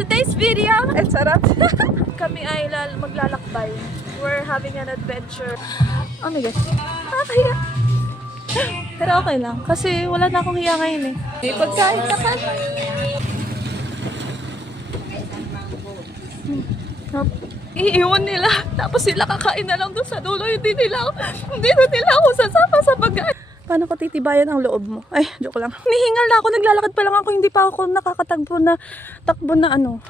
today's video, charot. Kami ay maglalakbay. We're having an adventure. Oh my gosh. Nakakahiya. Pero okay lang. Kasi wala na akong hiya ngayon eh. May pagkain na ka. Iiwan nila. Tapos sila kakain na lang doon sa dulo. Hindi na nila ako sasama sa pagkain. Paano ko titibayan ang loob mo? Ay, joke lang. Nihingal na ako. Naglalakad pa lang ako. Hindi pa ako nakakatagbo na takbo na ano.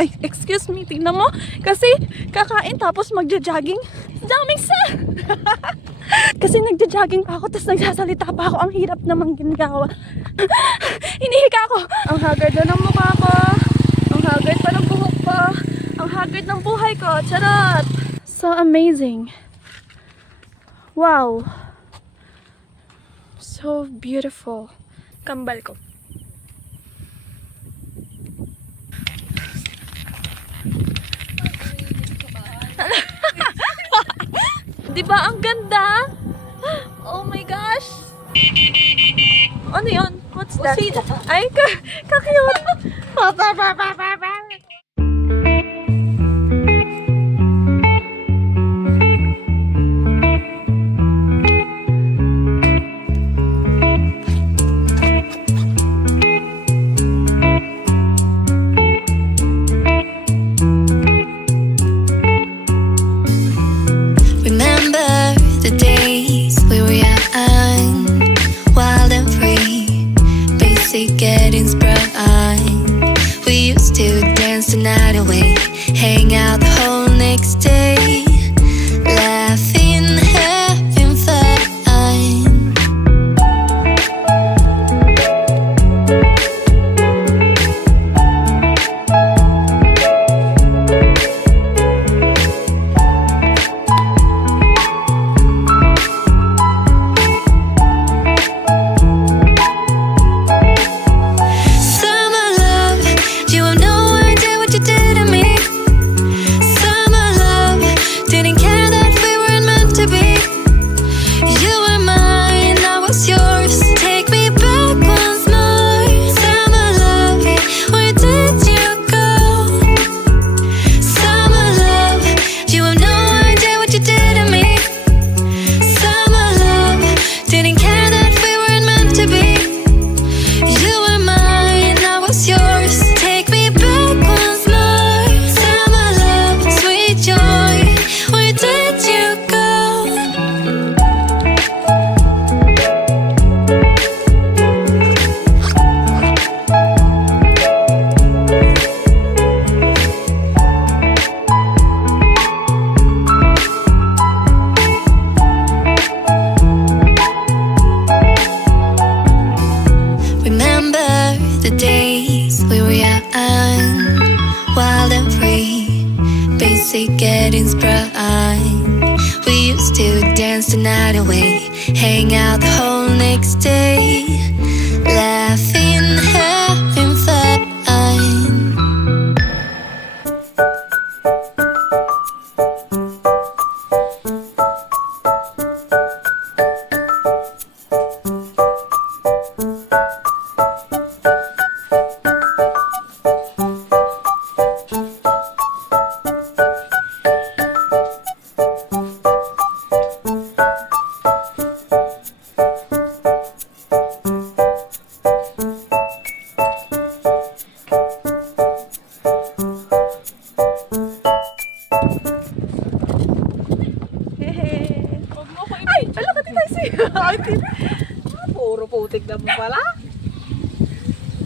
Ay, excuse me. Tingnan mo. Kasi kakain tapos magja-jogging. Daming sa! Kasi nagja-jogging pa ako tapos nagsasalita pa ako. Ang hirap namang ginagawa. Hinihika ako. Ang haggard na ng mukha ko. Ang haggard pa ng buhok ko. Ang haggard ng buhay ko. Charot! So amazing. Wow. So beautiful. Kambal ko. Diba ang ganda? Oh my gosh. Ano yun? What's that? Ay, kakiyot. Getting sprung on. We used to dance the night away, hang out the whole next day, laughing, having fun. Getting sprung on. We used to dance the night away, hang out the whole next day, laughing, having fun. Puro putik na mo pala.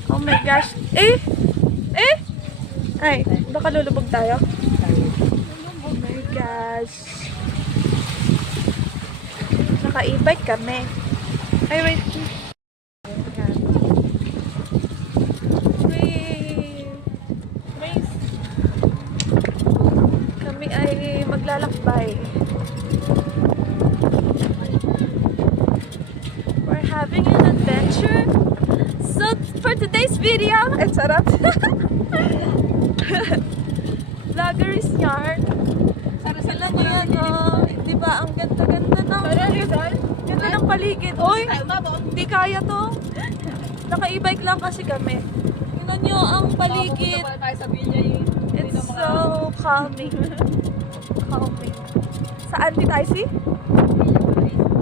Oh my gosh. Ay, baka lulubog tayo. Oh my gosh. Naka-e-bike kami. Ay, wait. Kami ay maglalakbay. Having an adventure. So for today's video, charot. Vlogger's yarn. Alam niyo yan, oh. Diba ang ganda-ganda ng ganda ng paligid. Oy, hindi kaya to. Naka-e-bike lang kasi kami. Tingnan nyo ang paligid. Pala tayo sa Villa eh. It's so calming. Calming. Saan di tayo si?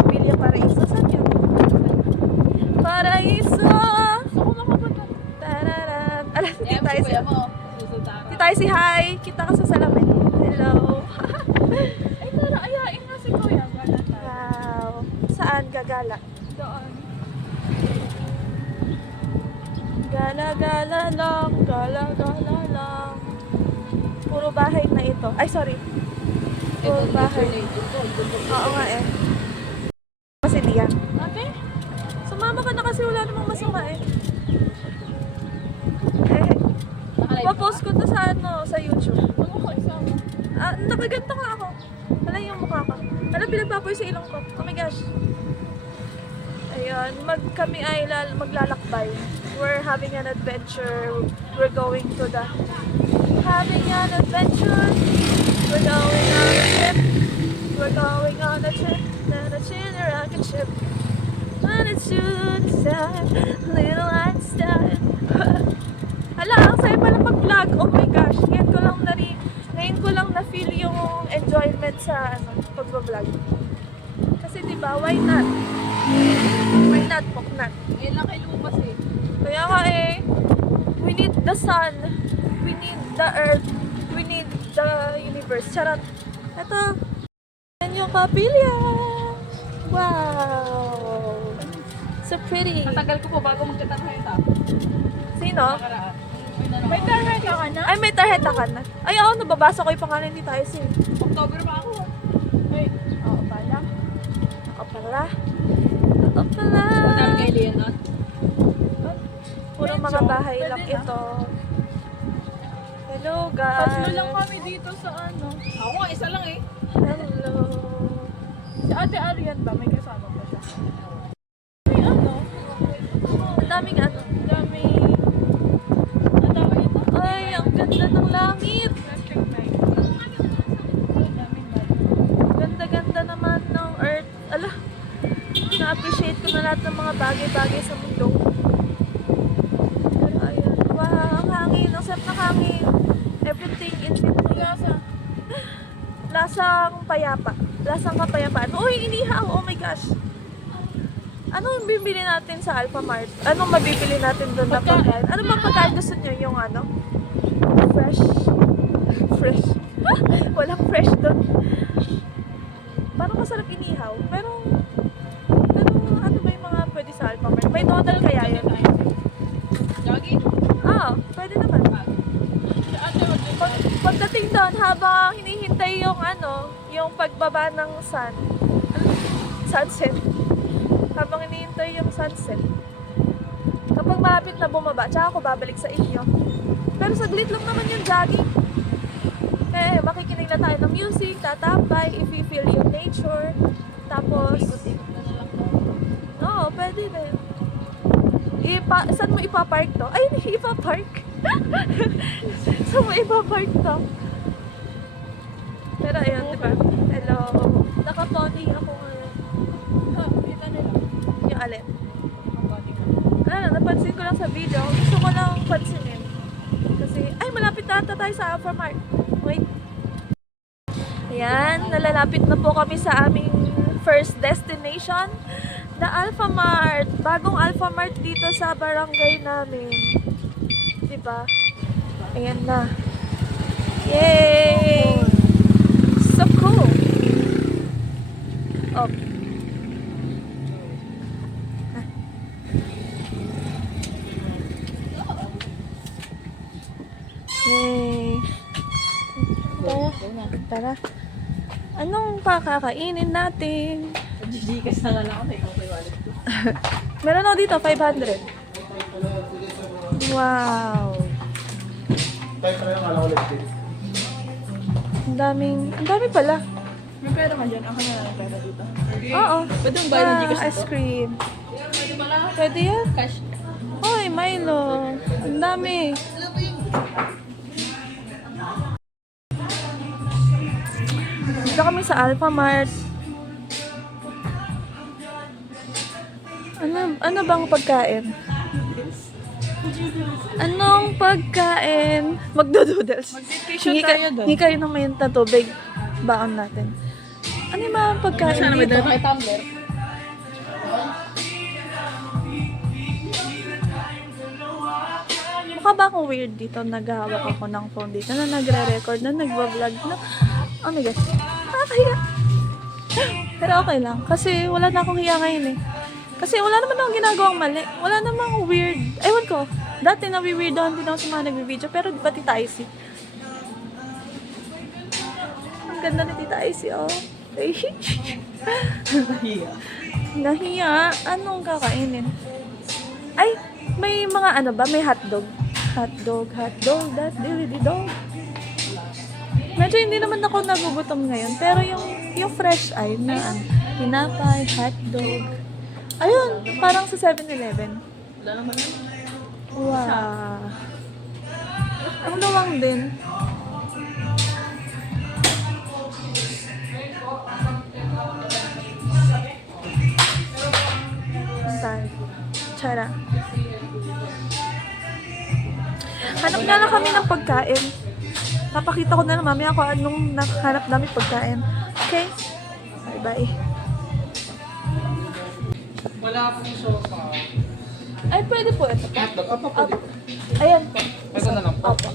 Villa Paraiso. Saan yun? Paraiso! Gusto ko makapunta. Tararam. Alam, di Eh, tayo si... kuya mo. Susutara. Di tayo si hi. Kita ka sa salamin. Hello. Ay, tara, ayain na si kuya. Gala tayo. Wow. Saan gagala? Doon. Gala-gala lang. Gala-gala lang. Puro bahay na ito. Ay, sorry. Puro bahay. Oo nga eh. Kasi diyan. Ate? Sumama ka na kasi wala namang masama eh. Eh, papost ko to sa ano, sa YouTube. Ano ko isama? Ah, nakaganto nga ako. Wala yung mukha ko. Ano, pinagpapoy sa ilong ko. Oh my gosh. Ayun, kami ay maglalakbay. We're having an adventure. We're going to the... Having an adventure. We're going on a trip. We're going on a trip. Then a chin or rocket ship. When it's soon start, little Einstein. Hala, ang saya pala mag-vlog. Oh my gosh, ngayon ko lang na-feel yung enjoyment sa pag-vlog. Kasi diba, why not? Why not, poknat? Ngayon lang kay Lucas eh. Kaya nga eh, we need the sun, we need the earth, we need the universe. Charot. Ito, yan yung kapilya. Wow. So pretty. Matagal ko po bago magkatarheta. Sino? Nakaraan. May tarheta ka na? Ay, may tarheta ka na. Ay, oo, nababasa ko yung pangalan ni Tyson. October pa ako. Ay, oo pala. Ako pala. Ako pala. Madami kay Leonard. Puro mga bahay lang ito. Hello, guys. Tatlo lang kami dito sa ano. Ako nga, isa lang eh. Hello. Si Ate Arian ba? May kasama pa siya. May ano? Ang daming ano. Daming... Ang dami ito. Ay, ang ganda ng langit. Electric night. Ang daming light. Ganda-ganda naman ng earth. Ala, na-appreciate ko na lahat ng mga bagay-bagay sa mundo. Pero ayun, wow, ang hangin. Ang sarap ng hangin. Everything in between. Lasa. Lasang payapa. Lasang kapayapaan. Uy, inihaw. Oh my gosh. Anong bibili natin sa Alpha Mart? Anong mabibili natin doon na pagkain? Ano bang pagkain gusto niyo? Yung ano? Fresh? Fresh? Walang fresh doon. Parang masarap inihaw. Pero ano ba yung mga pwede sa Alpha Mart? May total kaya yun? Jogging? Ah, pwede naman. Si Ate Arian. Pagdating doon, habang hinihintay yung ano, yung pagbaba ng sunset. Habang hinihintay yung sunset. Kapag malapit na bumaba, tsaka ako babalik sa inyo. Pero saglit lang naman yung jogging. Kaya makikinig na tayo ng music, tatambay, if you feel yung nature. Tapos, oo, pwede din. Saan mo ipapark to? Ay, hindi ipapark. Saan mo ipapark to? Pero ayun, diba? Hello. Nakapony ako ngayon. Ha, kita nila. Yung alin? Ang body ko. Ano, napansin ko lang sa video. Gusto ko lang pansinin. Kasi, ay, malapit na ata tayo sa Alpha Mart. Wait. Ayan, nalalapit na po kami sa aming first destination. The Alpha Mart. Bagong Alpha Mart dito sa barangay namin. Diba? Ayan na. Yay! So cool! Oh. Yay! Tara. Anong pakakainin natin? Gigikas na nga lang ako. May okay wallet ko. Meron ako dito, 500. Wow! Ang dami pala. May pera ka dyan. Ako na lang pera dito. Oo. Pwede mong bayad ng Gcash Ice dito? cream. Pwede ba lang? Pwede yan? Cash. Hoy, Milo. Ang dami. Dito kami sa Alpha Mart. Ano bang pagkain? Anong pagkain? Magdo-doodles. Mag-vacation Hingi tayo doon. hingi kayo ng mainit na tubig. Baon natin. Ano yung mga pagkain Sana may dito? dala kayo tumbler. Mukha ba akong weird dito? Naghahawak ako ng phone dito na nagre-record na nagwa-vlog na. Oh my gosh. Nakakahiya. Pero okay lang. Kasi wala na akong hiya ngayon eh. Kasi wala naman akong ginagawang mali. Wala namang weird. Ewan ko. Dati nawi-weirdohan din ako sa mga nagbi-video. Pero di ba Tita Icy? Ang ganda ni Tita Icy, oh. Nahiya. Anong kakainin? Ay, may mga ano ba? May hotdog. Hotdog, that dilly-dog. Medyo hindi naman ako nagugutom ngayon. Pero yung fresh ay na tinapay, hotdog. Ayun, parang sa 7-Eleven. Wala naman yun. Wow. Ang luwang din. Antay. Tsara. Hanap nga lang kami ng pagkain. Papakita ko na lang mamaya kung anong nakahanap namin pagkain. Okay? Bye-bye. Wala akong sofa. Ay, pwede po ito. Hotdog? Opo, pwede. Ayan po. Ito na lang po. Opo.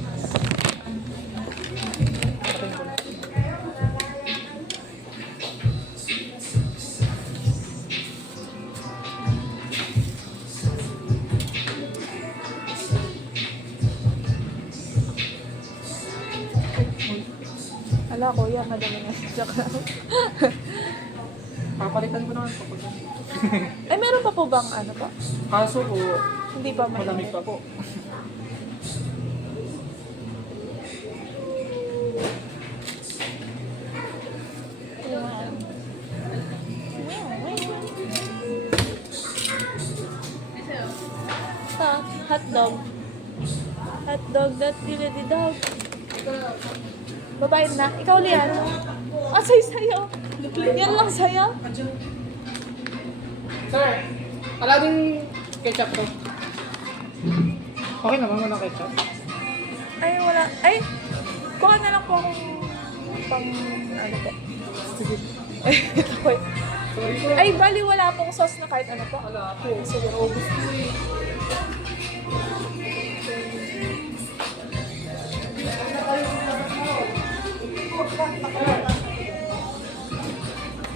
Ala, kuya, madami na. Joke lang. Papalitan ko naman po. Ay, meron pa po bang ano pa? Kaso po, Hindi pa may malamig pa po. Ayan. Hotdog. Hotdog, that dilly dog. Babae na. Ikaw, Lian. Sayo. Yan lang sa'yo. Sir, wala din ketchup to. Okay naman, walang ketchup. Ay, wala. Ay, kuha na lang po akong pang, ano po. Sige. Ay, ito po. Sorry po. Ay, bali wala pong sauce na kahit ano po. Wala po. Sige, ubus.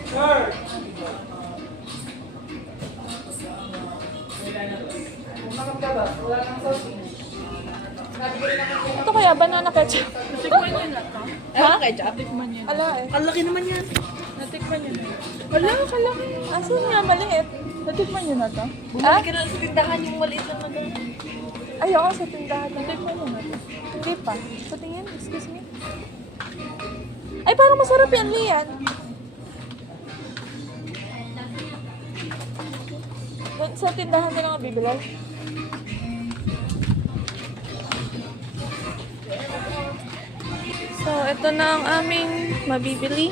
Sir! Wala nang sauce. Ito kaya, banana ketchup. Natikman niyo na ito? Ha? Natikman niyo. Ala eh. Ang laki naman yan. Natikman niyo na. Wala, kalaki. Asan nga, maliit. Natikman niyo na to? Bumalik ka na lang sa tindahan yung maliit na nag- Ay, oo, sa tindahan. Natikman niyo na to? Hindi pa. Patingin, excuse me. Ay, parang masarap yan, Lian. Sa tindahan din ako bibili. So, ito na ang aming mabibili.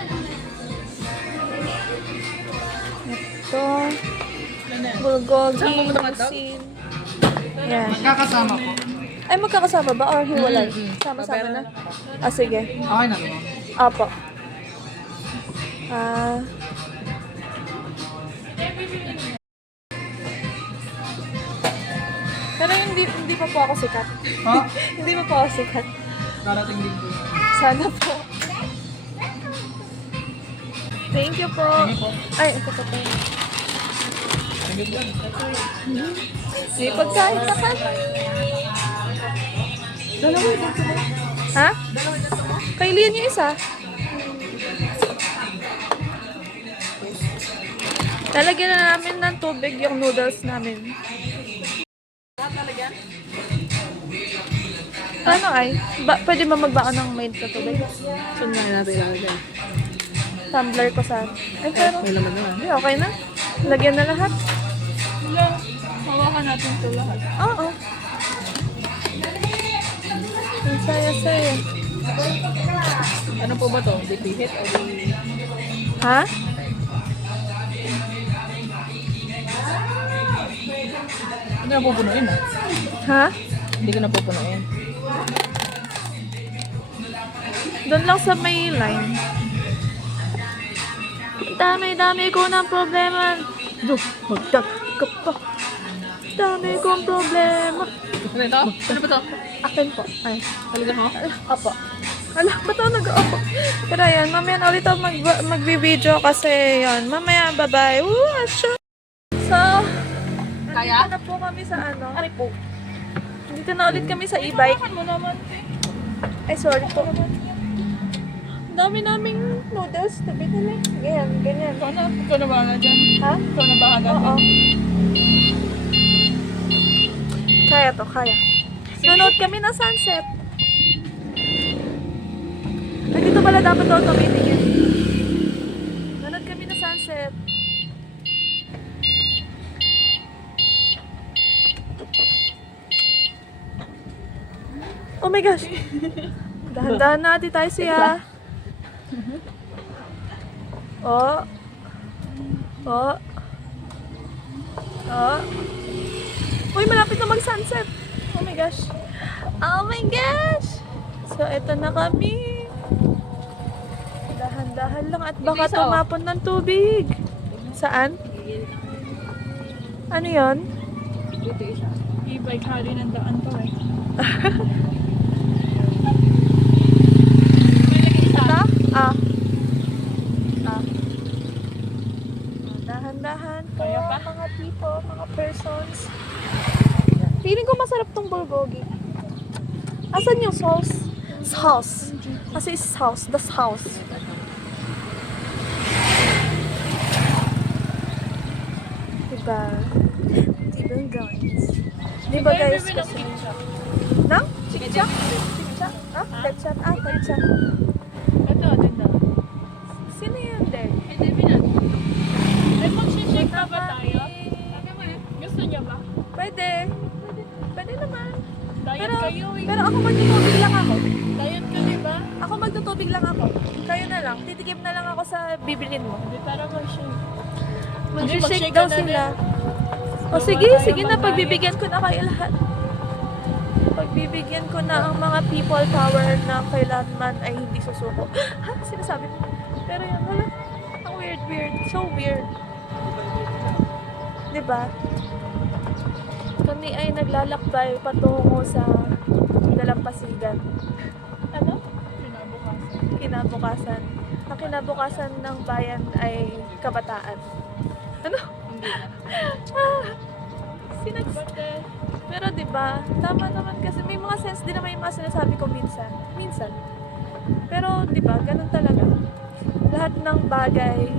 Ito. Bulgogi, Saan pumunta ka, Doc? musin. Yan. Magkakasama po. Ay, magkakasama ba or hiwalay? Mm-hmm. Sama-sama na? Ah, sige. Okay na naman. Apo. Ah. Pero hindi pa po ako sikat. Ha? Hindi pa po ako sikat. Darating din po. Sana po. Thank you po. Thank you po. Ay, ito pa po. Thank you po. May pagkain na ka. Dalawa yung dito mo. Ha? Kay Lian yung isa. Lalagyan na namin ng tubig yung noodles namin. Ano ay? Pwede ba magbaon ng maid sa tubig? Saan nga natin ilalagay? Tumbler ko sa... Ay, pero... May laman naman. Ay, okay na. Lagyan na lahat. Wala. Hawakan natin ito lahat. Oo. Ang saya-saya. Ano po ba to? Dipihit o di... Ha? Hindi na pupunuin ah. Ha? Hindi ko na pupunuin. Doon lang sa may line. Dami-dami ko ng problema. Magdag ka pa. Dami kong problema. Ano ito? Ano ba ito? Akin po. Ay. Talaga mo? Apo. Ala, ba't ako nag-opo? Pero yan, mamaya na ulit ako mag-video kasi yan. Mamaya, bye-bye. Woo, asya. So, Kaya? nandito na po kami sa ano. Ari po. Nandito na ulit kami sa e-bike. Mo naman. Ay, sorry po. Ang dami naming noodles na binili. Ganyan, ganyan. Ikaw na bahala dyan. Ha? Ikaw na bahala Oo. dyan. Kaya to, kaya. Nanood kami ng sunset. Ay, dito pala dapat daw tumitingin. Nanood kami ng sunset. Oh my gosh! Dahan-dahan natin tayo siya. Oh. Oh. Oh. Uy, malapit na mag-sunset. Oh my gosh. Oh my gosh! So, eto na kami. Dahan-dahan lang at baka Isa, oh. tumapon ng tubig. Saan? Ano yon? Dito isa. E-bike hari ng daan to eh. Ito? Ah. Ah. Dahan-dahan po, Kaya pa? mga people, mga persons. Feeling ko masarap tong bulgogi. Asan yung sauce? Sauce. Kasi sauce. The sauce. Diba? Diba guys? Diba guys? Kasi... Nang? Chicha? Chicha? Ah? Ketchup? Ah, ketchup. Ito, din daw. Sino yun din? Hindi, binan. Ay, mag-shake na ba tayo? Gusto niya ba? Pwede. Pwede naman. Diet Pero, kayo eh. pero ako magtutubig lang ako. Diet ka, di ba? Ako magtutubig lang ako. Kayo na lang. Titikim na lang ako sa bibilin mo. Hindi, para mag-shake. Mag-shake mag-shake daw ka na sila. rin. O sige, Tayo sige na. mag-diet. Pagbibigyan ko na kayo lahat. Pagbibigyan ko na ang mga people power na kailanman ay hindi susuko. Ha? Sinasabi mo? Pero yun, wala. Ang weird. So weird. Diba? Kami ay naglalakbay patungo sa dalampasigan. Ano? Pinabukasan. Kinabukasan. Ang kinabukasan ng bayan ay kabataan. Ano? Sinags... Pero 'di ba? Tama naman kasi may mga sense din naman yung mga sinasabi ko minsan. Minsan. Pero 'di ba? Ganun talaga. Lahat ng bagay,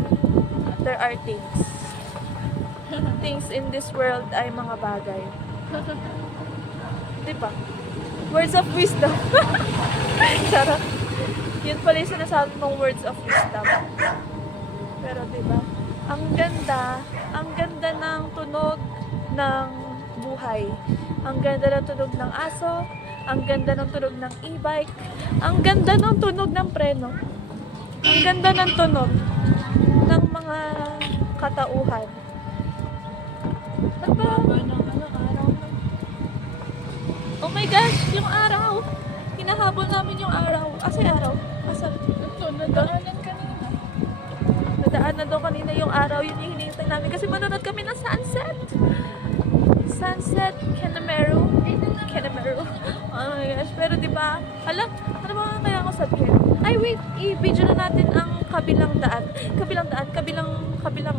there are things. Things in this world ay mga bagay. 'Di ba? Words of wisdom. Sarap. Yun pala yung sinasabi mong words of wisdom. Pero 'di ba? Ang ganda ng tunog ng buhay. Ang ganda ng tunog ng aso, ang ganda ng tunog ng e-bike, ang ganda ng tunog ng preno. Ang ganda ng tunog ng mga katauhan. Ba't ba? Araw. Oh my gosh, yung araw. Hinahabol namin yung araw. Asa yung araw? Asa? Ito, nadaanan kanina. Nadaan na daw kanina yung araw. Yun yung hinihintay namin kasi manonood kami ng sunset. Sunset, Canamero. Oh my gosh. Pero diba, alam, ano ba kaya ako sabihin? Ay wait, i-video na natin ang kabilang daan. Kabilang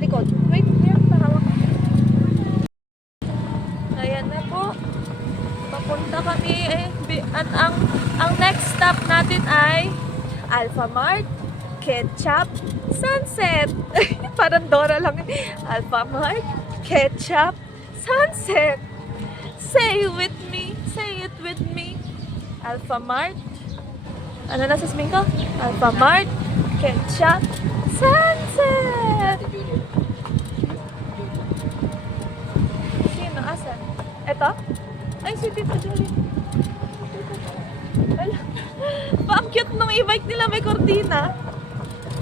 likod. Wait, here, pahawak. Ayan na po. Papunta kami ang next stop natin ay Alphamart, Ketchup, Sunset. Parang Dora lang. Alphamart, Ketchup, Sunset. Say it with me. Alphamart. Ano na sasabihin ko? Alphamart, Ketchup, Sunset. Sino? Asan? Eto? Ay, si Tita Jolie. Ala. Ang cute nung e-bike nila, may kortina.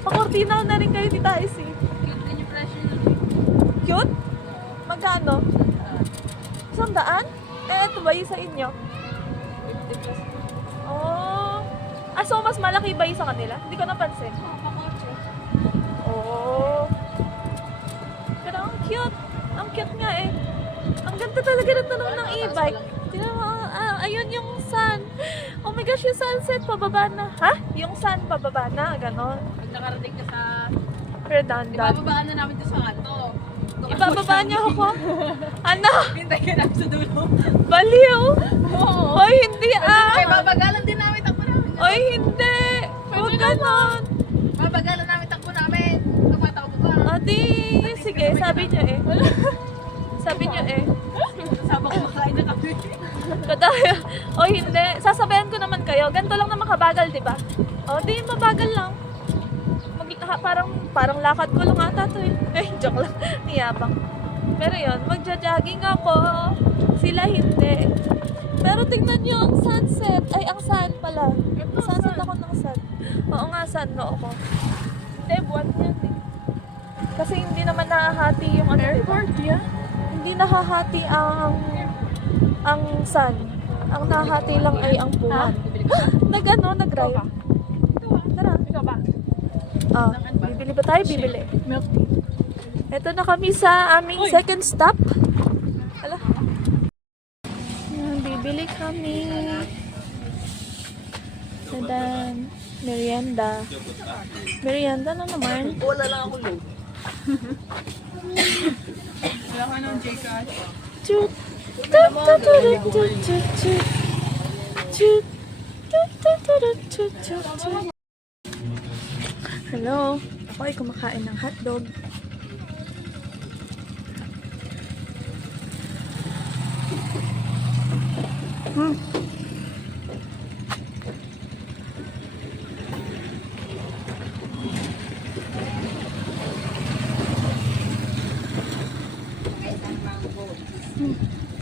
Pa-kortina ko na rin kayo, Tita Icy. Cute din yung presyo nun. Cute? Magkano? 100? Eh, ito ba yung sa inyo? 50 plus. Oh. Ah, so mas malaki ba yung sa kanila? Hindi ko napansin. Oh. Pero ang cute. Ang cute nga eh. Ang ganda talaga ng tanong ng e-bike. Tingnan mo, ayun yung sun. Oh my gosh, yung sunset pababa na. Ha? Yung sun pababa na, ganon. Pag nakarating ka sa... Redundant. Ibababaan na namin ito sa kanto. Ibababa niyo ako? Ano? Hintay ka namin sa dulo. Baliw? Oo. Oy, hindi Ay, ah. babagalan din namin takbo namin. Oy, hindi. Huwag ganon. Babagalan namin takbo namin. Tumatakbo ka. Adi, sige, sabi niyo eh. Sabi niyo eh. Kasama ko makain na kami. Kadaya. O hindi, sasabayan ko naman kayo. Ganito lang naman kabagal, di ba? O di, mabagal lang. Parang lakad ko lang ata to eh. Eh, joke lang. Niyabang. Pero yun, magja-jogging ako. Sila hindi. Pero tingnan nyo ang sunset. Ay, ang sun pala. Sunset ako ng sun. Oo nga, sun no ako. Hindi, buwan yan eh. Kasi hindi naman nahahati yung ano, airport, diba? Hindi nahahati ang sun. Ang nahahati lang ay ang buwan. Nag-ride. Tara. Ikaw ba? Ah, bibili ba tayo? Bibili. Milk tea. Ito na kami sa aming second stop. Hala. Yan, bibili kami. Tadan. Merienda. Merienda na naman. Wala lang ako load. Wala ka ng J-Cash. Chut. Chut, chut, chut, chut, chut, chut. Chut. Chut, chut, chut, chut, chut, chut. Hello. Ako ay kumakain ng hotdog.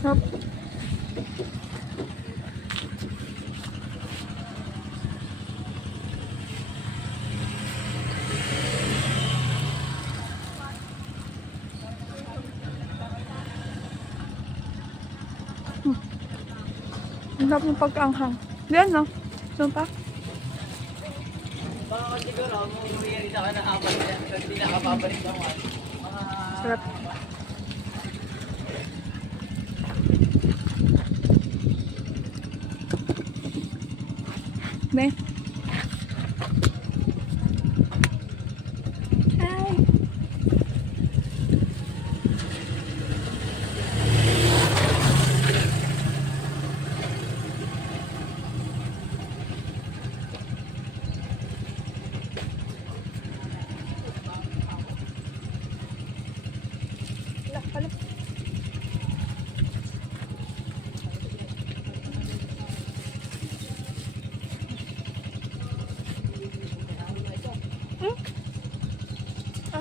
Hop. Ang sarap ng pagkaanghang. Yan, no? Doon pa? Baka siguro, umuwi ka na habang hindi nakababalik naman. Sarap. Ne? Hi.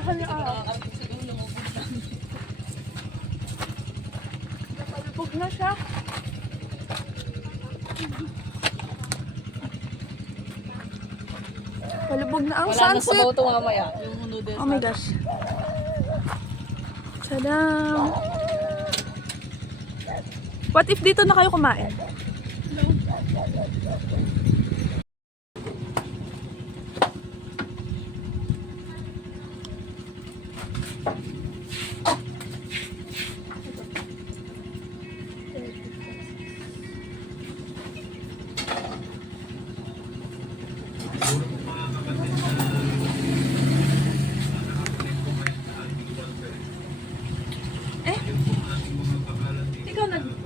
Hala. Hala. Napalubog na siya. Palubog na ang Wala na sa sunset. bauto mamaya. Yung noodles. Oh my gosh. Tadam! What if dito na kayo kumain?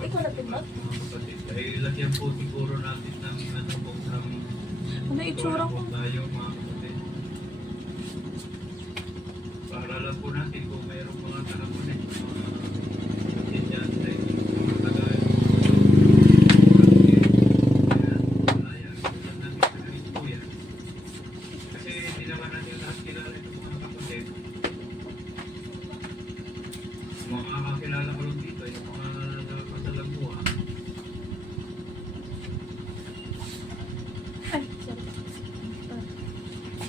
Ikaw nagpindot? Dahil lagyan po siguro natin ng ano po, ng Ano itsura ko? tayo mga kapatid. Para lang po natin kung mayroong mga nakakunin, mga estudyante, mga tagay. Kasi hindi naman natin lahat kilala itong mga kapatid. Mga kakakilala ko lang dito, yung mga nakapasalamuha. Ay, sorry.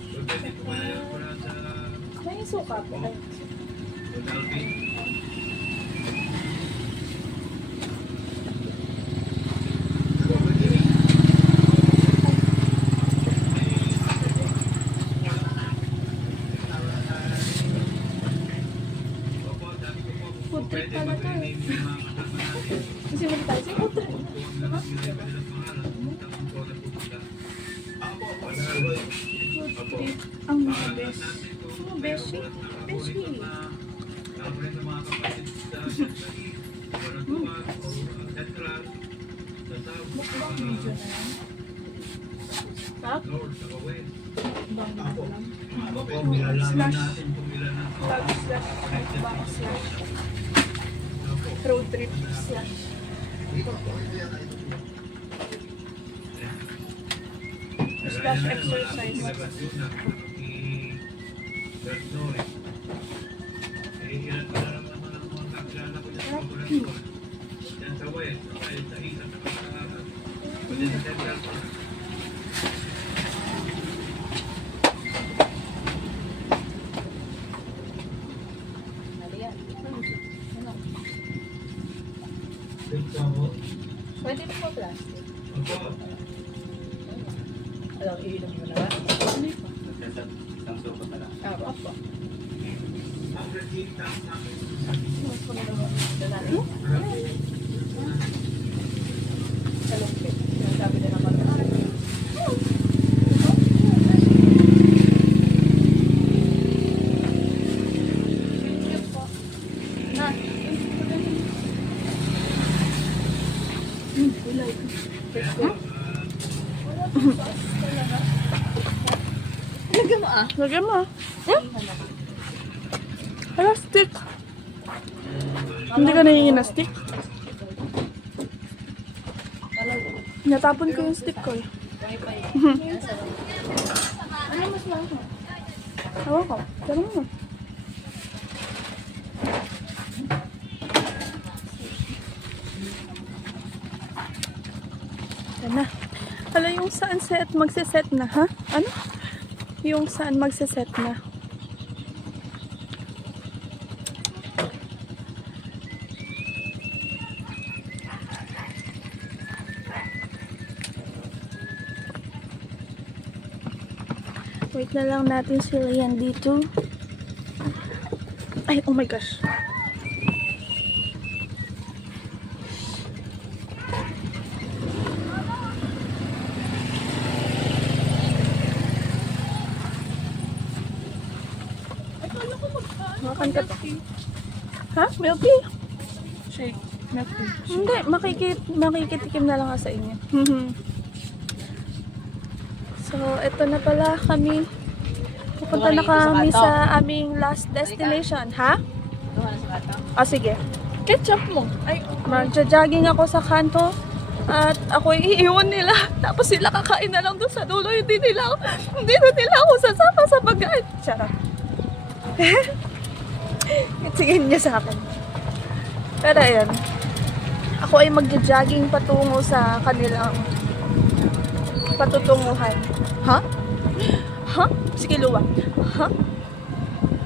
So, pwede po kaya pala sa May suka po. Ay. Alvin. pangalan? Tamang ko na pupunta. Ako, panalo. Apo. Ang mga Pangalan bes. natin kung Mga beshi. Beshi. Namin ng mga kapatid sa Santali, Baratuan, o Central, sa South, North, sa West. Apo. Apo, nilalaman natin kung ilan ang Apo. Road trip slash. Slash exercise. Ilan pa lang naman ang mga kakilala ko dyan sa Baratuan. Dyan sa West, sa East, at sa pwede sa Central pa. Dito ako. Pwede na po plastic. Opo. Alam, iinom mo na ba? Opo. Ang regita namin. Kalumpit. Sabi na naman na. Lagyan mo ah. Lagyan mo. Hala, stick. Hindi ka nahihingin na stick? Natapon ko yung stick ko eh. Ano mas lang mo? Tawa ko. Tanong mo. Yan na. Hala, yung saan set magsiset na, ha? Ano? Yung saan magsiset na. Wait na lang natin si Rian dito. Ay, oh my gosh. Makan ka to. Ha? Milk tea? Shake. Milk tea. Hindi, makikitikim na lang ako sa inyo. So, ito na pala kami. Pupunta na kami sa aming last destination. Ha? Gawa na sa kata. Ah, sige. Ketchup mo. Ay, Magja-jogging ako sa kanto. At ako iiwan nila. Tapos sila kakain na lang doon sa dulo. Hindi na nila ako sasama sa pagkain. Charot. Itigin niya sa akin. Pero ayan. Ako ay magja-jogging patungo sa kanilang patutunguhan. Ha? Ha? Si Kiluwa. Ha?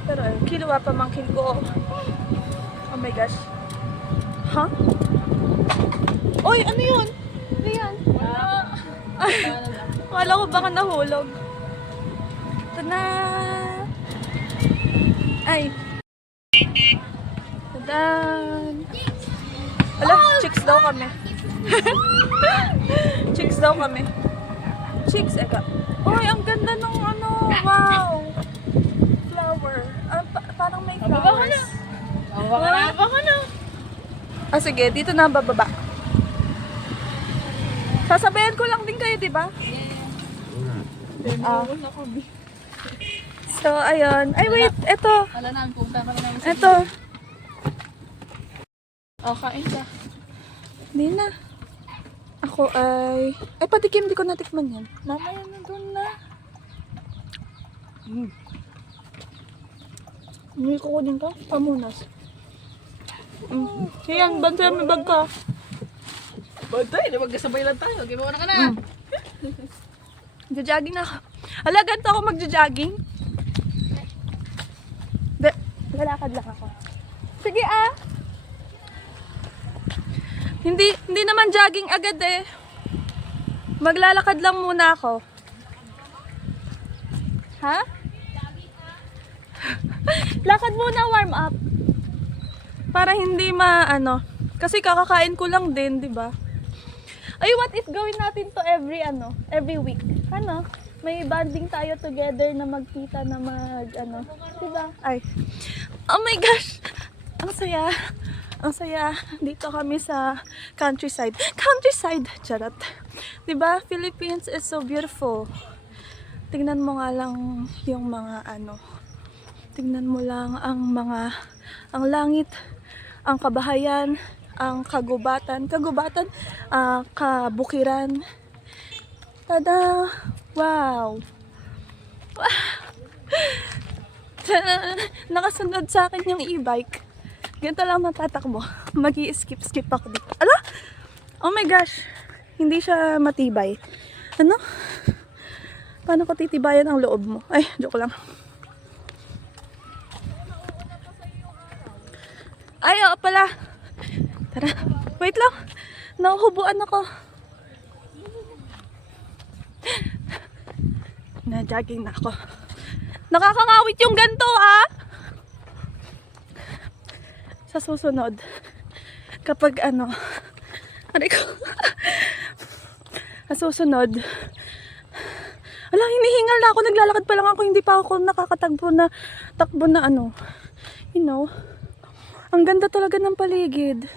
Pero ayun, Kiluwa pamangkin ko. Oh my gosh. Ha? Oy, ano yun? Ano yan? Ay, wala ko baka nahulog. Ito na. Ay. Tadan. Wala, chicks daw kami. Chicks daw kami. Chicks, eka. Oy, ang ganda nung ano. Wow. Flower. Parang may flowers. Baka na. Ah, sige. Dito na bababa. Sasabayan ko lang din kayo, di ba? Ah. So, ayun. Ay, wait. Ito. Wala na, punta ka na namin sa Ito. oh, kain ka. Hindi na. Ako ay... Ay, patikim. Di ko natikman yan. Mamaya na doon na. Hindi ko kunin ka. Pamunas. Yan, bantayan may bag ka. Bantay, magkasabay lang tayo. Ginawa na ka na. Magja-jogging na ako. Ala, ganito ako magja-jogging. Lalakad lang ako. Sige ah. Hindi naman jogging agad eh. Maglalakad lang muna ako. Ha? Lakad muna, warm up. Para hindi maano. Kasi kakakain ko lang din, 'di ba? Ay, what if gawin natin to every week? Ano? May bonding tayo together na magkita na diba? Ay, oh my gosh! Ang saya. Ang saya. Dito kami sa countryside. Countryside! Charot. Diba? Philippines is so beautiful. Tingnan mo nga lang yung mga tingnan mo lang ang langit, ang kabahayan, ang kagubatan, kabukiran. Tada! Wow! Nakasunod sa akin yung e-bike. Ganito lang natatakbo. Mag-i-skip ako dito. Ala! Oh my gosh! Hindi siya matibay. Ano? Paano ko titibayan ang loob mo? Ay, joke lang. Ay, oo pala. Tara. Wait lang. Nahuhubuan ako. Na-jogging na ako. Nakakangawit yung ganto, ah! Sa susunod, kapag aray ko. Sa susunod, ala, hinihingal na ako. Naglalakad pa lang ako. Hindi pa ako nakakatagbo na takbo na you know. Ang ganda talaga ng paligid.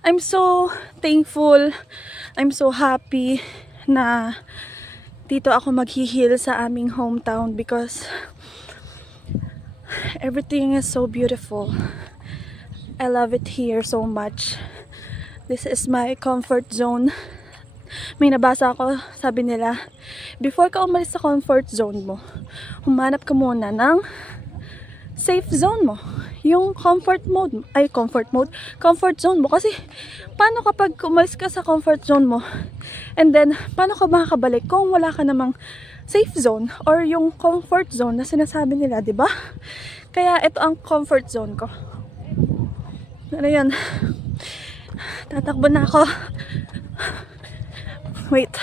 I'm so thankful. I'm so happy na dito ako maghihil sa aming hometown because everything is so beautiful. I love it here so much. This is my comfort zone. May nabasa ako, sabi nila, before ka umalis sa comfort zone mo, humanap ka muna ng safe zone mo. Yung comfort zone mo. Kasi, paano kapag umalis ka sa comfort zone mo, and then, paano ka makakabalik kung wala ka namang safe zone, or yung comfort zone na sinasabi nila, di ba? Kaya, ito ang comfort zone ko. Ano yan? Tatakbo na ako. Wait.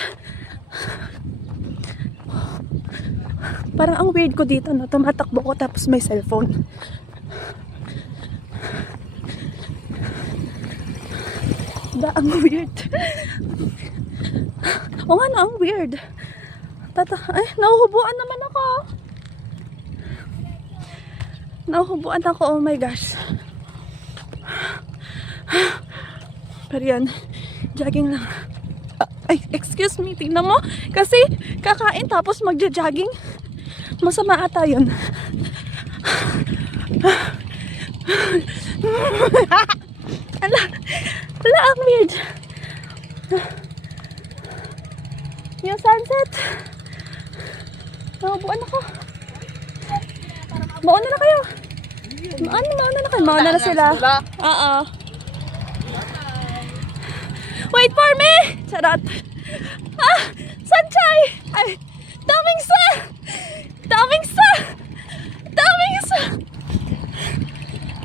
Parang ang weird ko dito, no? Tumatakbo ko tapos may cellphone. Ang weird. O nga, ang weird. Ay, nahuhubuan naman ako. Nahuhubuan ako, oh my gosh. Pero yan, jogging lang. Ay, excuse me, tingnan mo. Kasi kakain tapos magja-jogging. Masama ata yun. Ala, ang weird. Yung sunset. Nabubuan ako. Mauna na kayo. Mauna na kayo. Mauna na sila. Oo. Wait for me! Charot. Ah! Sanchay! Ay! Daming sa! Daming sa! Daming sa!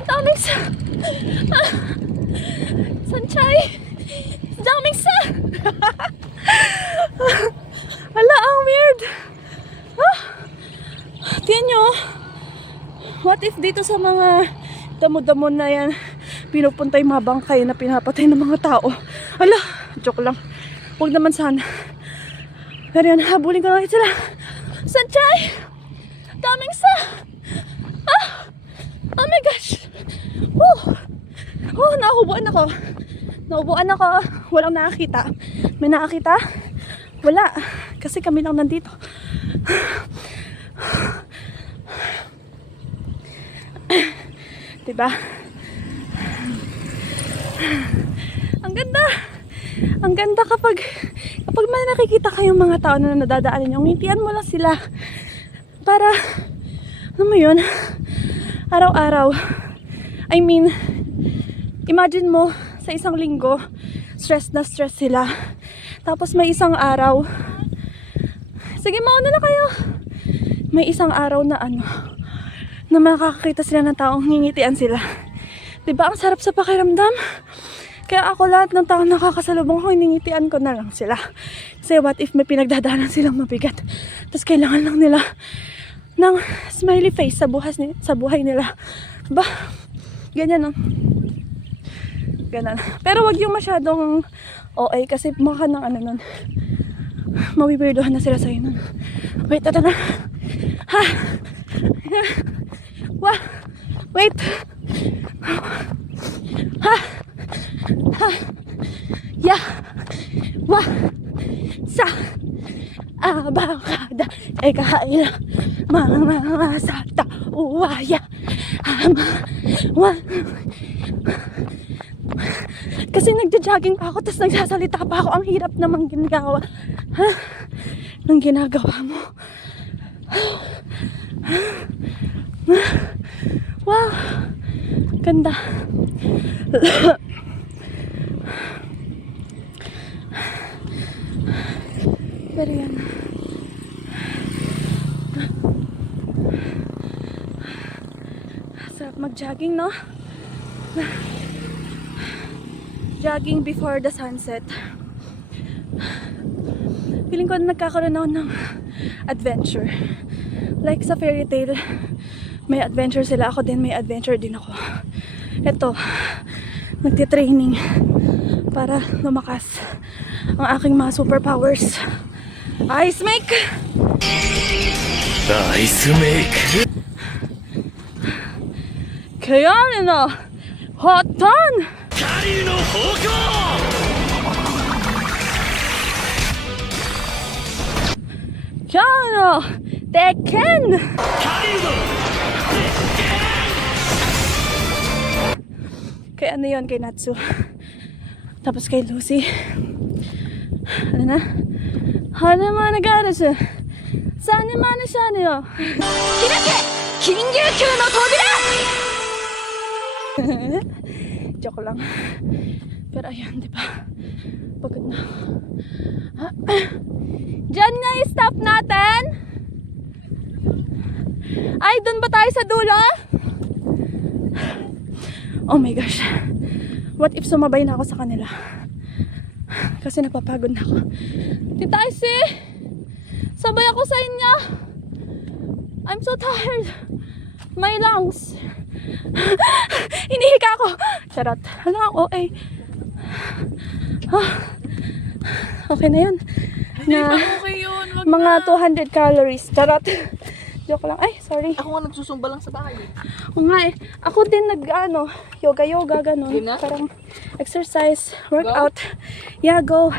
Daming sa! Ah! Sanchay! Daming sa! Ala, ang weird! Ah! Tingnan nyo. What if dito sa mga damo-damo na yan, pinupunta yung mga bangkay na pinapatay ng mga tao? Ala, joke lang. Huwag naman sana. Pero yan, habulin ko lang sila. Sanchay! Daming sa! Ah! Oh my gosh! Nahubuan ako. Naubuan ako. Walang nakakita. May nakakita? Wala. Kasi kami lang nandito. Diba? Ang ganda. Ang ganda kapag may nakikita kayong mga tao na nadadaanan nyo, ngitian mo lang sila. Para, ano mo yun? Araw-araw. I mean, imagine mo, sa isang linggo, stress na stress sila. Tapos may isang araw, sige, mauna na kayo. May isang araw na na makakakita sila ng taong ngingitian sila. Diba ang sarap sa pakiramdam? Kaya ako lahat ng taong nakakasalubong ko, hiningitian ko na lang sila. Kasi what if may pinagdadaanan silang mabigat? Tapos kailangan lang nila ng smiley face sa buhay nila. Ba? Ganyan, no? Ganun. Pero wag yung masyadong OA kasi mukha ng ano nun. Mawibirdohan na sila sa'yo nun. Wait, ito na. Ha! Wah! Wait! Ha! Ha! Ya! Wah! Sa! Abakada! Ekaila! Mga sa tauwaya! Ama! Wah! Kasi nagja-jogging pa ako, tapos nagsasalita pa ako. Ang hirap namang ginagawa. Ha? Nang ginagawa mo. Wow! Ganda. Pero yan. Sarap mag-jogging, no? Jogging before the sunset. Feeling ko na nagkakaroon ako ng adventure. Like sa fairy tale, may adventure sila. Ako din, may adventure din ako. Ito, nagtitraining para lumakas ang aking mga superpowers. Ice make! Kaya na! Hot ton! Kano! Tekken! Kay ano yun, kay Natsu. Tapos kay Lucy. Ano na? Ano naman nag-ano siya? Saan naman na siya niyo? Hinake! Kingyukyu no Tobira! Joke lang. Pero ayun, di ba? Pagod na. Diyan nga yung stop natin. Ay, dun ba tayo sa dulo? Oh my gosh. What if sumabay na ako sa kanila? Kasi napapagod na ako. Tita Icy, sabay ako sa inyo. I'm so tired. My lungs. Hinihika ako. Charot. Hala, OA. Okay na yun. Na Okay yun. Wag mga 200 calories. Charot. Joke lang. Ay, sorry. Ako nga nagsusumba lang sa bahay. Oo nga eh. Ako din nag-ano, yoga, ganun. Yun na? Parang exercise, workout. Yeah, go.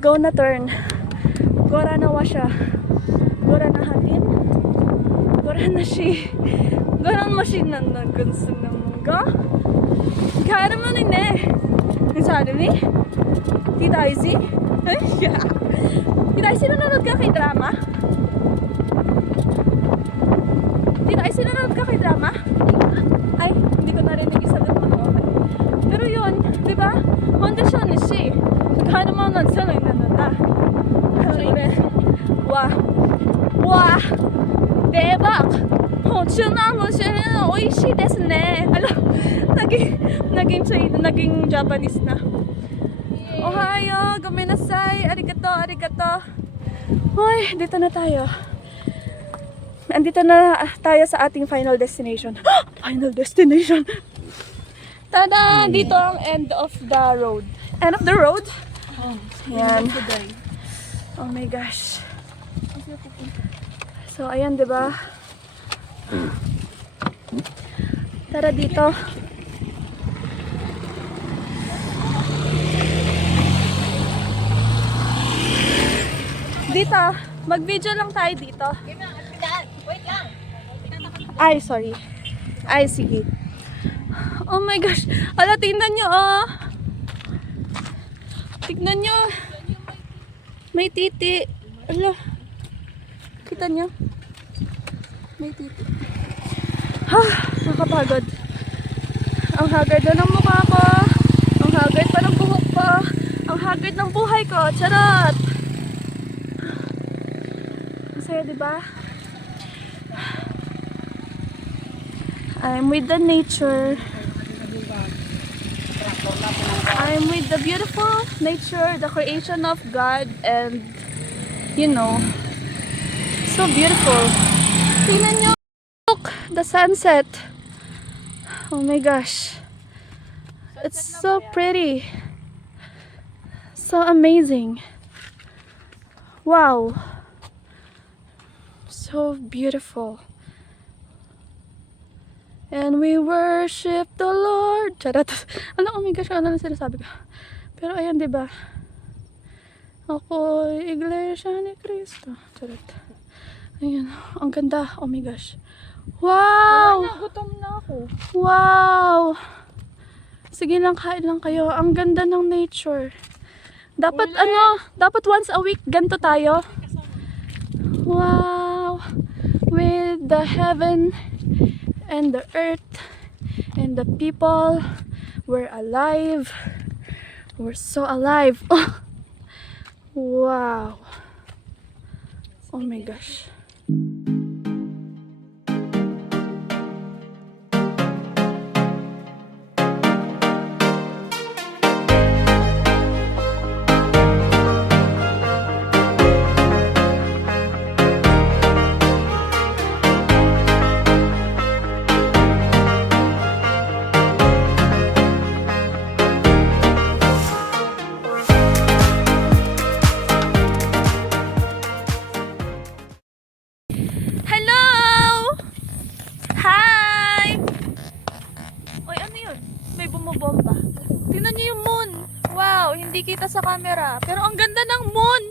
Go na turn. Gora na washa. Gora na hatin. Gora na shi. Gora na machine na nagunso naman ga. Kaya naman yun eh. Nasabi ni? Tita Icy? Tita Icy, nanonood ka kay drama? Tita Icy, nanonood ka kay drama? Ay, hindi ko narinig isa doon manood. Pero yun, di ba? Kondisyon ni shi. Kaya naman nun siya nang nanonood. Wah! Wah! Debak! Hochunamo siya, oishii desu ne. Alam, naging Japanese na. Ohayo, gomenasai, arigato, arigato. Hoy, dito na tayo. Andito na tayo sa ating final destination. Final destination! Tada! Dito ang end of the road. End of the road? Yan. Oh my gosh. So, ayan, diba? Tara dito. Dito, mag-video lang tayo dito. Wait lang. Ay, sorry. Ay, sige. Oh my gosh. Ala, tingnan nyo, oh. Tignan nyo. May titi. Ala. Kita nyo? May titi. Ha, nakapagod. Ang haggard na ng mukha ko. Ang haggard pa ng buhok ko. Ang haggard ng buhay ko. Charot! Masaya, diba? I'm with the nature. I'm with the beautiful nature, the creation of God, and you know, so beautiful. Tingnan nyo, look, the sunset. Oh my gosh, it's so pretty. So amazing. Wow. So beautiful. And we worship the Lord. Charot. Ano, oh my gosh, ano lang sinasabi ko. Pero ayan, di ba? Ako, Iglesia ni Cristo. Charot. Ayan, ang ganda. Oh my gosh. Wow! Gutom na ako. Wow! Sige lang, kain lang kayo. Ang ganda ng nature. Dapat dapat once a week ganito tayo. Wow! With the heaven and the earth and the people, we're alive. We're so alive. Oh. Wow. Oh my gosh. Hello! Hi! Oy, ano yun? May bumabomba. Tingnan niyo yung moon. Wow, hindi kita sa camera. Pero ang ganda ng moon.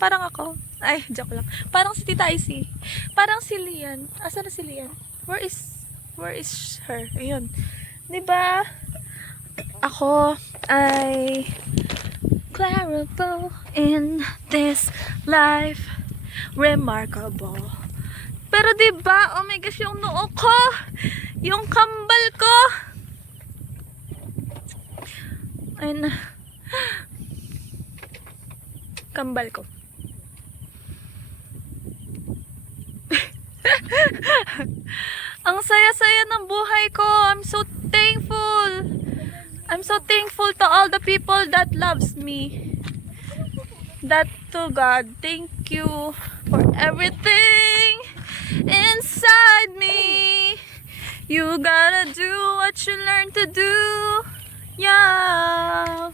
Parang ako. Ay, joke lang. Parang si Tita Icy. Parang si Lian. Asa na si Lian? Where is her? Ayun. 'Di ba? Ako ay clarable in this life. Remarkable. Pero 'di ba? Oh my gosh, yung noo ko, yung kambal ko. Ayun na. Kambal ko. Ang saya-saya ng buhay ko. I'm so thankful. I'm so thankful to all the people that loves me. That to God, thank you for everything inside me. You gotta do what you learn to do. Yeah.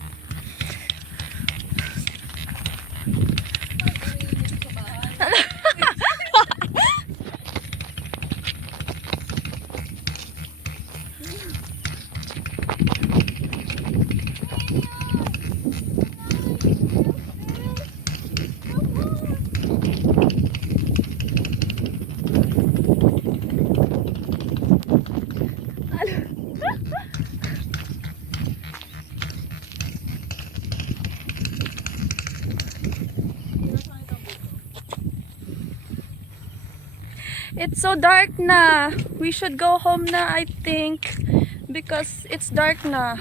It's so dark na. We should go home na, I think. Because it's dark na.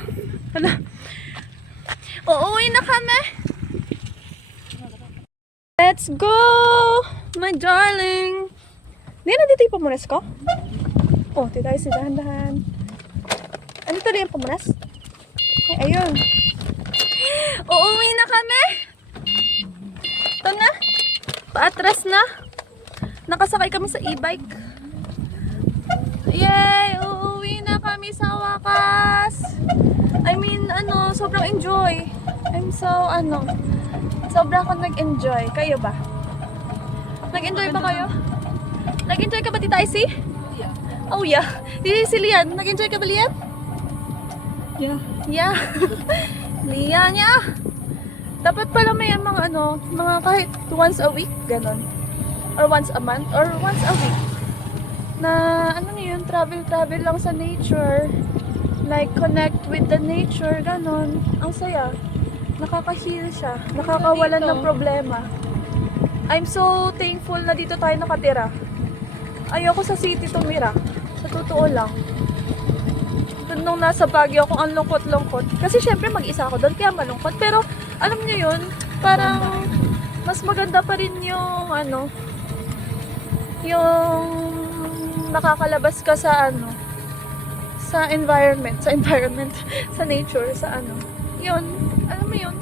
Hala. Uuwi na kami. Let's go! My darling. Hindi na dito yung pamunas ko? Oh, dito tayo sa dahan-dahan. Ano to rin yung pamunas? Ay, ayun. Uuwi na kami. Ito na. Paatras na. Nakasakay kami sa e-bike. Yay! Uuwi na kami sa wakas. I mean, sobrang enjoy. I'm so, sobrang ako nag-enjoy. Kayo ba? Nag-enjoy ba kayo? Nag-enjoy ka ba, Tita Icy? Yeah. Oh, yeah. Dito si Lian. Nag-enjoy ka ba, Lian? Yeah. Yeah. Lian, yeah. Dapat pala may mga mga kahit once a week, ganon. Or once a month, or once a week. Na, travel lang sa nature. Like, connect with the nature, ganon. Ang saya. Nakaka-heal siya. Nakakawalan ng problema. I'm so thankful na dito tayo nakatira. Ayoko sa city tumira. Sa totoo lang. Nung nasa Baguio ako, ang lungkot-lungkot. Kasi syempre mag-isa ako doon, kaya malungkot. Pero, alam niyo yun, parang mas maganda pa rin yung yung nakakalabas ka sa sa environment, sa nature, sa yun, alam mo yun,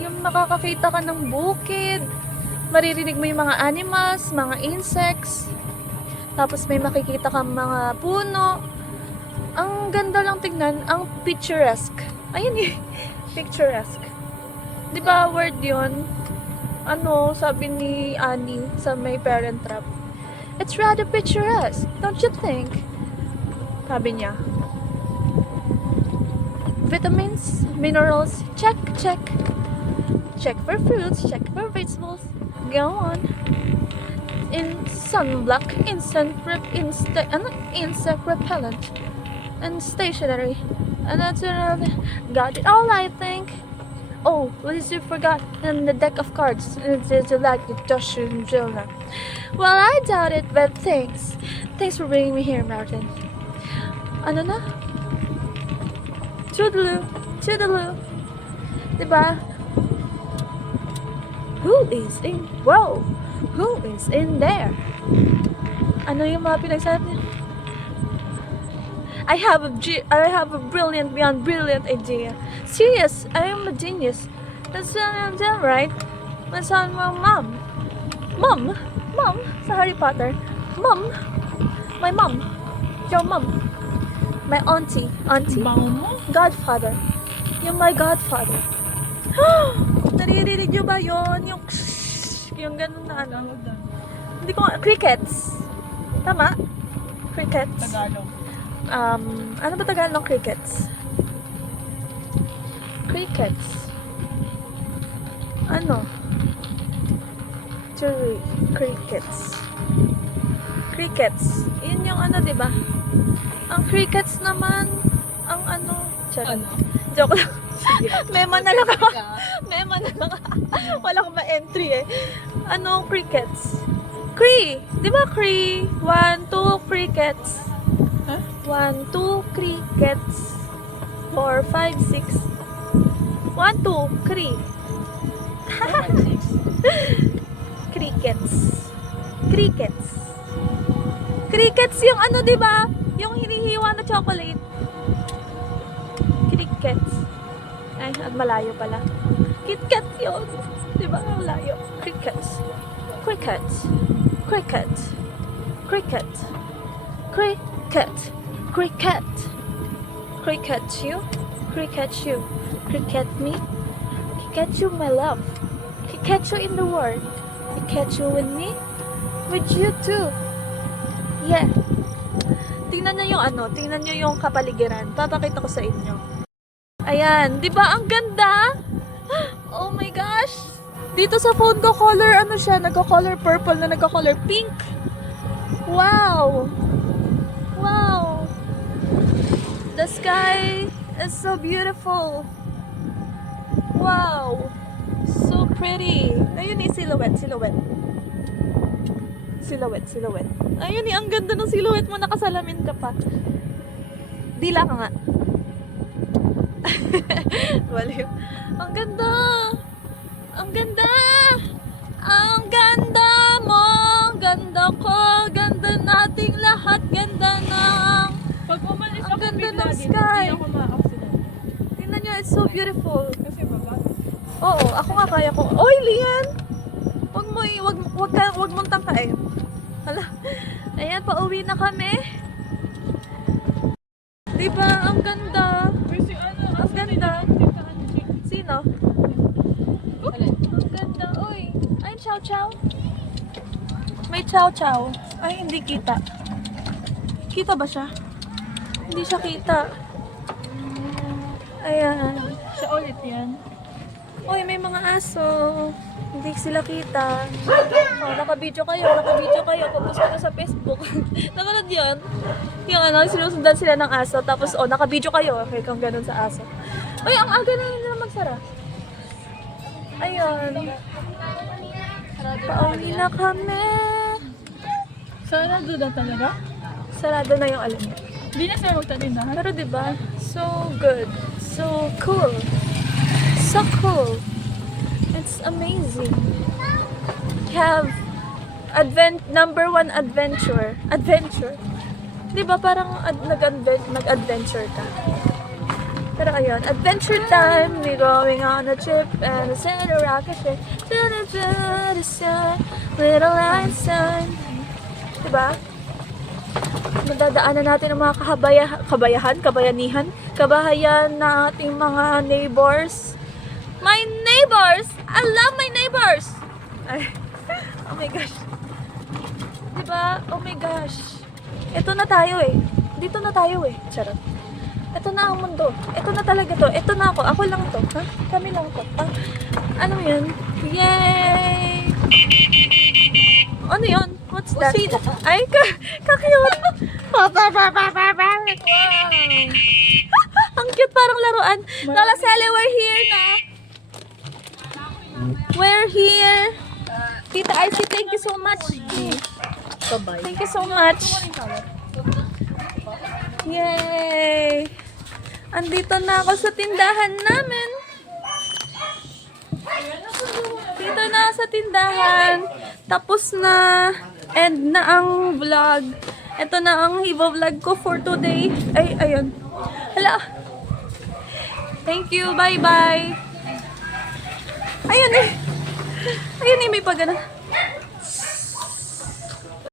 yung makakakita ka ng bukid, maririnig mo yung mga animals, mga insects, tapos may makikita kang mga puno, ang ganda lang tignan, ang picturesque, ayun eh, Picturesque. Di ba word yun? Ano, sabi ni Annie sa may Parent Trap. It's rather picturesque, don't you think? Sabi niya. Vitamins, minerals, check, check. Check for fruits, check for vegetables. Go on. In sunblock, insect repellent, and stationery. And that's got it all, I think. Oh, what did you forgot? And the deck of cards. It's like the Joshua Jonah. Well, I doubt it, but thanks. Thanks for bringing me here, Martin. Ano na? Toodaloo, toodaloo. Diba? Who is in? Whoa! Who is in there? Ano yung mga pinagsabi niya? I have a brilliant beyond brilliant idea. Serious, I am a genius. That's right. That's on my mom. Mom, sa Harry Potter. Mom, my mom. Your mom. My auntie. Bango mo? Godfather. You're my godfather. Naririnig nyo ba yun? Yung ganun na ano. Hindi ko, crickets. Tama? Crickets. Tagalog. Ano ba Tagalog ng crickets? Crickets. Ano? Crickets. Crickets. Yun yung ano, di ba? Ang crickets naman, ang ano, Ano? joke lang. Mema na lang ako. Mema na lang ako. Wala akong ma-entry eh. Ano, crickets? Cree! Di ba cree? 1, 2, crickets. Huh? 1, 2, crickets. 4, 5, 6. 1, 2, cree. Crickets. Crickets. Crickets yung ano, di ba? Yung hinihiwa na chocolate. Crickets. Ay, at malayo pala. KitKat yun. Di ba? Malayo. Crickets. Crickets. Cricket. Cricket. Cricket. Cricket. Cricket you. Cricket you. Cricket me. Cricket you, my love. Cricket you in the world. Cricket you with me. With you too. Yeah. Tingnan nyo yung ano, tingnan nyo yung kapaligiran. Papakita ko sa inyo. Ayan, di ba ang ganda? Oh my gosh! Dito sa phone ko, color ano siya, nagko-color purple na nagko-color pink. Wow! Wow! The sky is so beautiful. Wow! So pretty. Ayun yung silhouette. Silhouette. Ayun eh, ang ganda ng silhouette mo, nakasalamin ka pa. Dila ka nga. Baliw. Ang ganda! Ang ganda! Ang ganda mo! Ang ganda ko! Ganda nating lahat! Ganda ng... Pag umalis Ang ako ganda bigla ng dito, sky. hindi ako ma-accident. Tingnan nyo, it's so beautiful. Kasi baba. Oo, ako nga kaya ko. Oy, Lian! Wag mong tangkain. Hala. Ayan, pauwi na kami. Diba? Ang ganda. Uy, si ano? Ang ganda. Si Sino? Ang ganda. Uy. Ay, chow chow. May chow chow. Ay, hindi kita. Kita ba siya? Hindi siya kita. Ayan. Siya ulit yan. Uy, may mga aso. Hindi sila kita. Oh, naka-video kayo. Tapos ko na sa Facebook. Nakalad yun. Yung ano, sinusundan sila ng aso. Tapos, oh, naka-video kayo. Okay, kung ganun sa aso. Uy, ang aga na nila magsara. Ayun. Pauwi na kami. Sana doon na talaga? Sarado na yung alam. Hindi na sila magtatindahan. Pero diba, so good. So cool. So cool. It's amazing. We have number one adventure. Diba parang nag-adventure ka. Pero ayun, adventure time. We're going on a trip and it's in a rocket ship. Little light sun. Diba? Madadaanan natin ang mga kabahayan na ating mga neighbors. My neighbors! I love my neighbors! Ay, oh my gosh. Diba? Oh my gosh. Ito na tayo eh. Dito na tayo eh. Charot. Ito na ang mundo. Ito na talaga to. Ito na ako. Ako lang to. Ha? Kami lang to. Ha? Ano yun? Yay! Ano yun? What's that? Ay, kakiyot. Wow. Ang cute, parang laruan. Lola Sally, we're here na. We're here. Tita Icy, thank you so much. Thank you so much. Yay! Andito na ako sa tindahan namin. Dito na sa tindahan. Tapos na. End na ang vlog. Ito na ang vlog ko for today. Ay, ayun. Hala. Thank you. Bye-bye. Ayun eh. Ayun eh, may pag